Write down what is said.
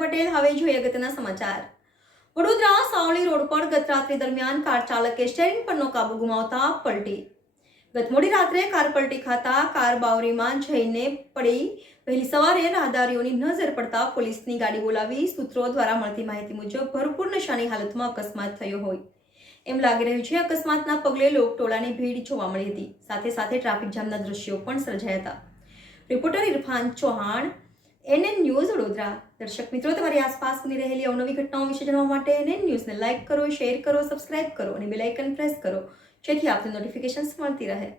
પટેલ। હવે જોઈએ અગત્યના સમાચાર। વડોદરા સાવલી રોડ પર ગત રાત્રિ દરમિયાન કાર ચાલકે સ્ટીયરિંગ પરનો કાબુ ગુમાવતા પલટી। ગત મોડી રાત્રે કાર પલટી ખાતા કાર બાવરીમાં જઈને પડી। વહેલી સવારે રાહદારીઓની નજર પડતા પોલીસની ગાડી બોલાવી સૂત્રો દ્વારા મળતી માહિતી મુજબ ભરપૂર નશાની હાલતમાં અકસ્માત થયો હોય એમ લાગી રહ્યું છે। અકસ્માતના પગલે લોકટોળાની ભીડ જોવા મળી હતી। સાથે સાથે ટ્રાફિક જામના દ્રશ્યો પણ સર્જાયા હતા। Reporter Irfan Chauhan, NN news Vadodara. દર્શક મિત્રો, તમારી આસપાસ બની રહેલી અવનવી ઘટનાઓ વિશે જાણવા માટે NN ન્યૂઝને લાઇક કરો, શેર કરો, સબસ્ક્રાઇબ કરો અને બેલ આઇકન પ્રેસ કરો, જેથી આપને નોટિફિકેશન્સ મળતી રહે।